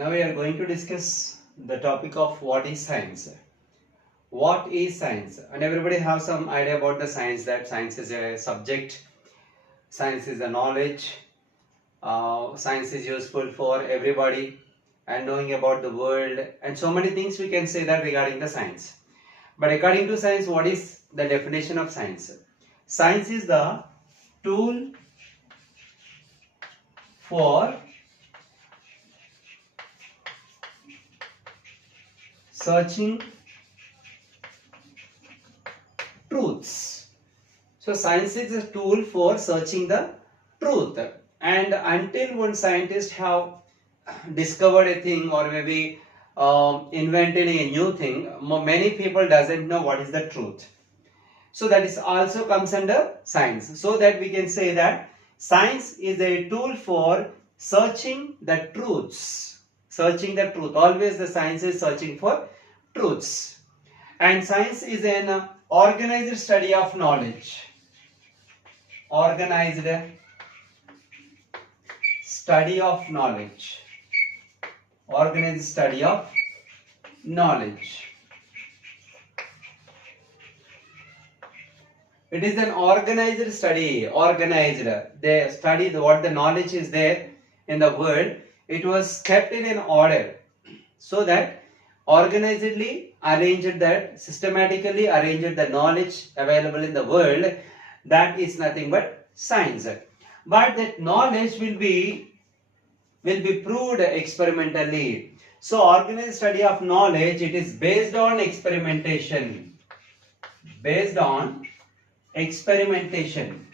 Now we are going to discuss the topic of what is science. What is science? And everybody have some idea about the science, that science is a subject, science is a knowledge, science is useful for everybody and knowing about the world and so many things we can say that regarding the science. But according to science, what is the definition of science? Science is the tool for searching truths. So science is a tool for searching the truth, and until one scientist have discovered a thing or maybe invented a new thing, many people doesn't know what is the truth. So that is also comes under science. So that we can say that science is a tool for searching the truths. Searching the truth. Always the science is searching for truths. And science is an organized study of knowledge. Organized study of knowledge. Organized study of knowledge. It is an organized study. Organized. They study what the knowledge is there in the world. It was kept in an order so that organizedly arranged, that systematically arranged the knowledge available in the world. That is nothing but science. But that knowledge will be proved experimentally. So organized study of knowledge, it is based on experimentation. Based on experimentation.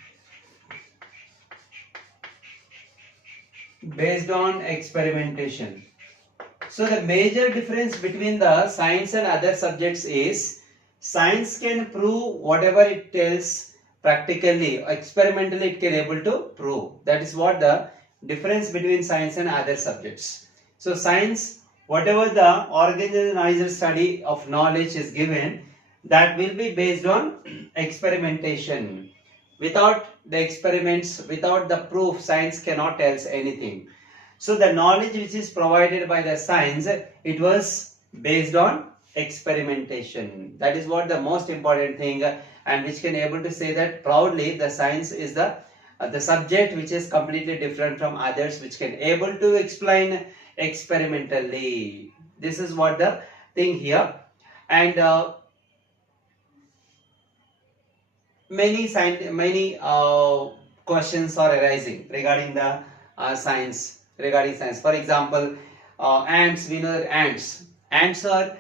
Based on experimentation. So the major difference between the science and other subjects is science can prove whatever it tells practically, experimentally it can able to prove. That is what the difference between science and other subjects. So science, whatever the organized study of knowledge is given, that will be based on experimentation. Without the experiments, without the proof, science cannot tell us anything. So the knowledge which is provided by the science, it was based on experimentation. That is what the most important thing, and which can able to say that proudly the science is the subject which is completely different from others, which can able to explain experimentally. This is what the thing here. And many questions are arising regarding the science. Regarding science, for example, ants. We know that ants are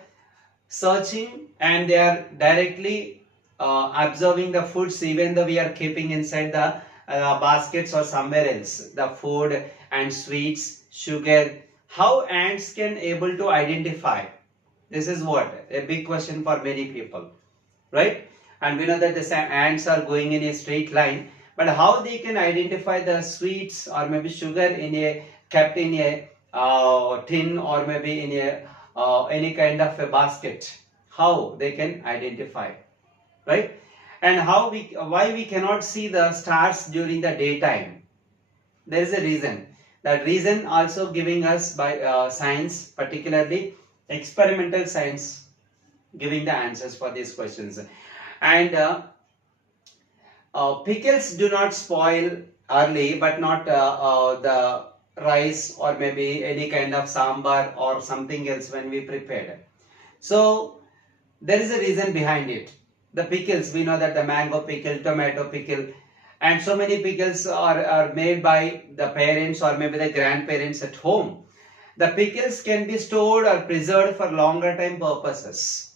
searching and they are directly observing the foods, even though we are keeping inside the baskets or somewhere else, the food and sweets, sugar. How ants can able to identify? This is what a big question for many people, right? And we know that the ants are going in a straight line, but how they can identify the sweets or maybe sugar in a kept in a tin or maybe in a any kind of a basket? How they can identify, right? And why we cannot see the stars during the daytime? There is a reason. That reason also giving us by science, particularly experimental science, giving the answers for these questions. And pickles do not spoil early, but not the rice or maybe any kind of sambar or something else when we prepared. So there is a reason behind it. The pickles, we know that the mango pickle, tomato pickle, and so many pickles are made by the parents or maybe the grandparents at home. The pickles can be stored or preserved for longer time purposes,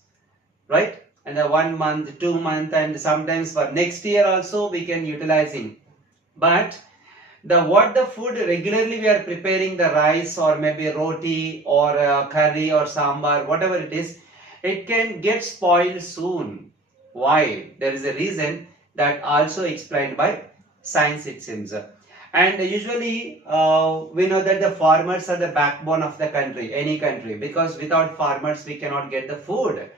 right? And 1 month, 2 months, and sometimes for next year also we can utilizing. But what the food regularly we are preparing, the rice or maybe roti or curry or sambar, whatever it is, it can get spoiled soon. Why? There is a reason that also explained by science, it seems. And usually we know that the farmers are the backbone of the country, any country, because without farmers we cannot get the food,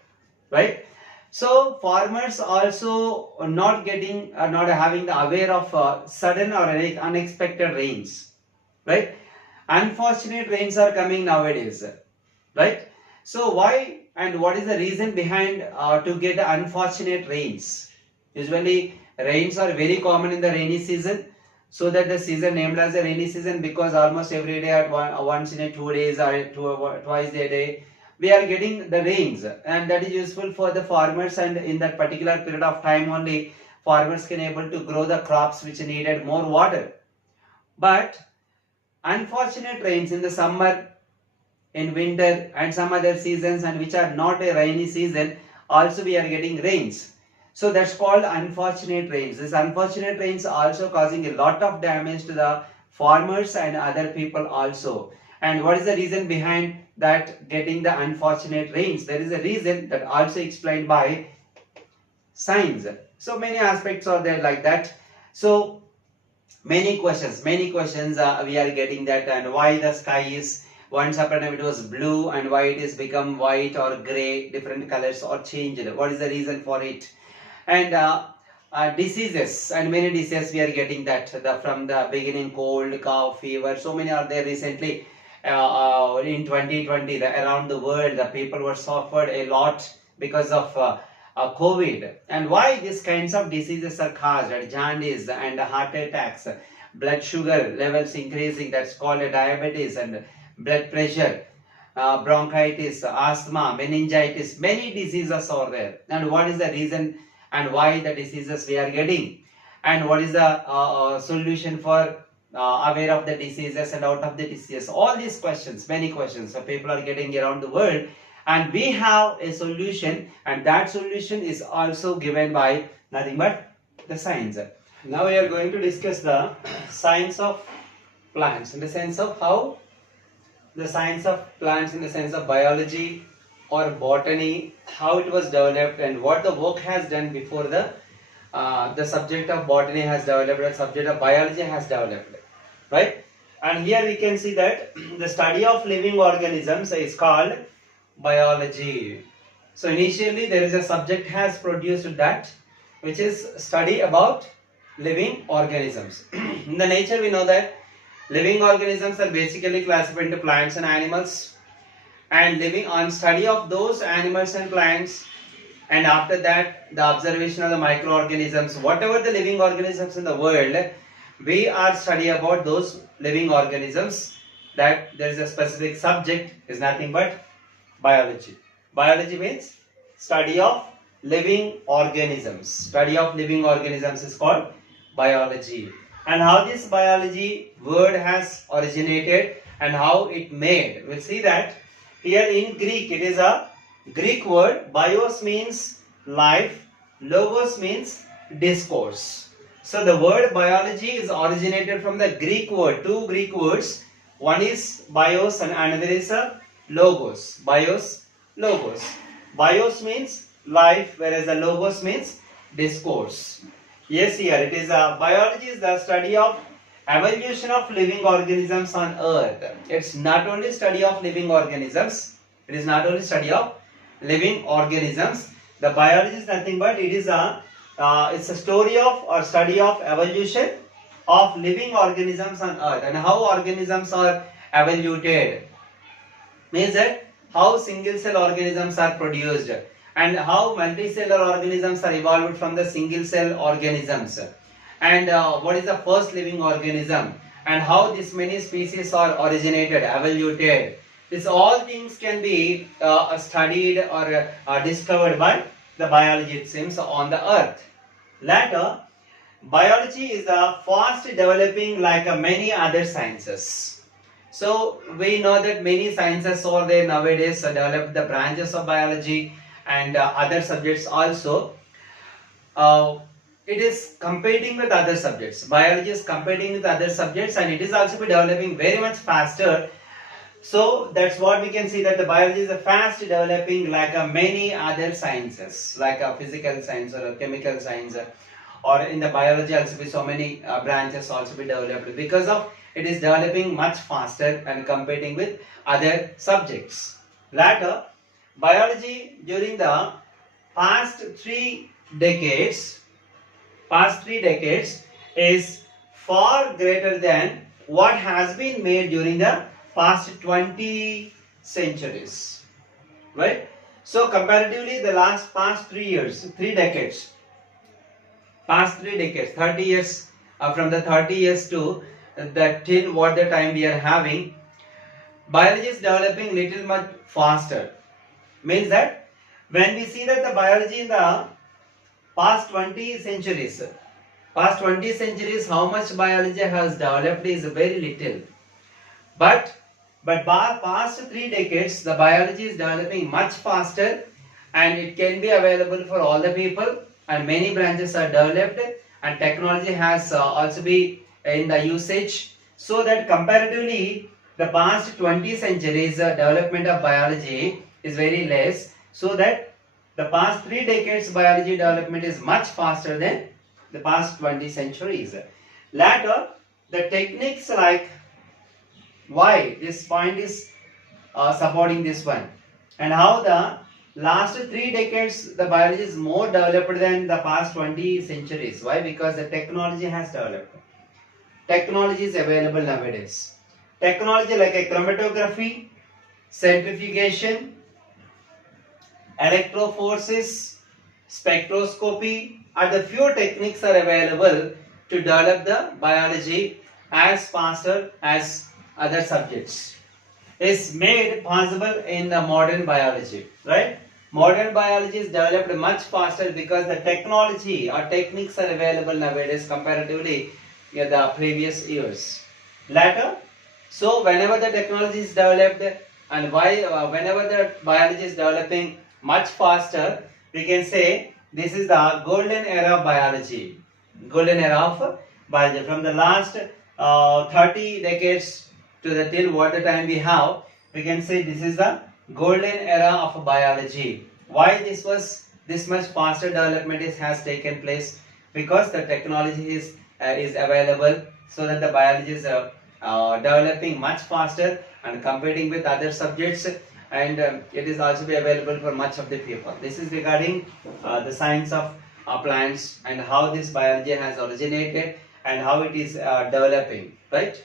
right? So farmers also not having the aware of sudden or unexpected rains, right? unfortunate rains are coming nowadays, right? So why and what is the reason behind to get unfortunate rains? Usually rains are very common in the rainy season, so that the season named as the rainy season, because almost every day at once in a 2 days or twice a day we are getting the rains, and that is useful for the farmers, and in that particular period of time only farmers can able to grow the crops which needed more water. But unfortunate rains in the summer, in winter and some other seasons, and which are not a rainy season, also we are getting rains. So that's called unfortunate rains. This unfortunate rains also causing a lot of damage to the farmers and other people also. And what is the reason behind that getting the unfortunate rains? There is a reason that also explained by science. So many aspects are there like that. So many questions we are getting that, and why the sky is once upon a time it was blue and why it is become white or gray, different colors or changed, what is the reason for it? And diseases, and many diseases we are getting that from the beginning, cold, cough, fever, so many are there recently. In 2020 around the world the people were suffered a lot because of COVID. And why these kinds of diseases are caused? Jaundice and heart attacks, blood sugar levels increasing, that's called a diabetes, and blood pressure, bronchitis, asthma, meningitis, many diseases are there. And what is the reason and why the diseases we are getting? And what is the solution for aware of the diseases and out of the diseases? All these questions, many questions, so people are getting around the world, and we have a solution, and that solution is also given by nothing but the science. Now we are going to discuss the science of plants, in the sense of how the science of plants, in the sense of biology or botany, how it was developed and what the work has done before the subject of botany has developed, the subject of biology has developed, right? And here we can see that the study of living organisms is called biology. So initially there is a subject has produced that, which is study about living organisms. In the nature we know that living organisms are basically classified into plants and animals, and living on study of those animals and plants, and after that the observation of the microorganisms, whatever the living organisms in the world, we are study about those living organisms. That there is a specific subject is nothing but biology. Biology means study of living organisms. Study of living organisms is called biology. And how this biology word has originated and how it made, we'll see that here in Greek. It is a Greek word. Bios means life, logos means discourse. So the word biology is originated from the Greek word, two Greek words. One is bios and another is a logos. Bios, logos. Bios means life, whereas the logos means discourse. Yes, here it is biology is the study of evolution of living organisms on earth. It's not only study of living organisms. It is not only study of living organisms. The biology is nothing but it is it's a story of or study of evolution of living organisms on earth, and how organisms are evoluted. Means that how single cell organisms are produced, and how multicellular organisms are evolved from the single cell organisms, and what is the first living organism, and how these many species are originated, evoluted. These all things can be studied or discovered by the biology, it seems, on the earth. Later, biology is the fast developing like many other sciences. So we know that many sciences are there nowadays, developed the branches of biology and other subjects also. It is competing with other subjects. Biology is competing with other subjects, and it is also be developing very much faster. So that's what we can see, that the biology is a fast developing like many other sciences, like a physical science or a chemical science, or in the biology also be so many branches also be developed, because of it is developing much faster and competing with other subjects. Later, biology during the past 3 decades is far greater than what has been made during the past 20 centuries, right? So comparatively the past 3 years, 3 decades, past 3 decades, 30 years, from the 30 years to the till what the time we are having, biology is developing little much faster. Means that when we see that the biology in the past 20 centuries, how much biology has developed is very little. But past 3 decades, the biology is developing much faster, and it can be available for all the people, and many branches are developed, and technology has also be in the usage, so that comparatively the past 20 centuries development of biology is very less, so that the past 3 decades biology development is much faster than the past 20 centuries. Later, the techniques like why this point is supporting this one, and how the last 3 decades the biology is more developed than the past 20 centuries. Why? Because the technology has developed. Technology is available nowadays. Technology like a chromatography, centrifugation, electrophorese, spectroscopy are the few techniques are available to develop the biology as faster as other subjects. Is made possible in the modern biology, right? Modern biology is developed much faster because the technology or techniques are available nowadays comparatively the previous years. Later, so whenever the technology is developed and whenever the biology is developing much faster, we can say this is the golden era of biology. Golden era of biology. From the last 30 decades to the till what the time we have, we can say this is the golden era of biology. Why this much faster development has taken place? Because the technology is available, so that the biology is developing much faster and competing with other subjects, and it is also be available for much of the people. This is regarding the science of plants and how this biology has originated and how it is developing, right?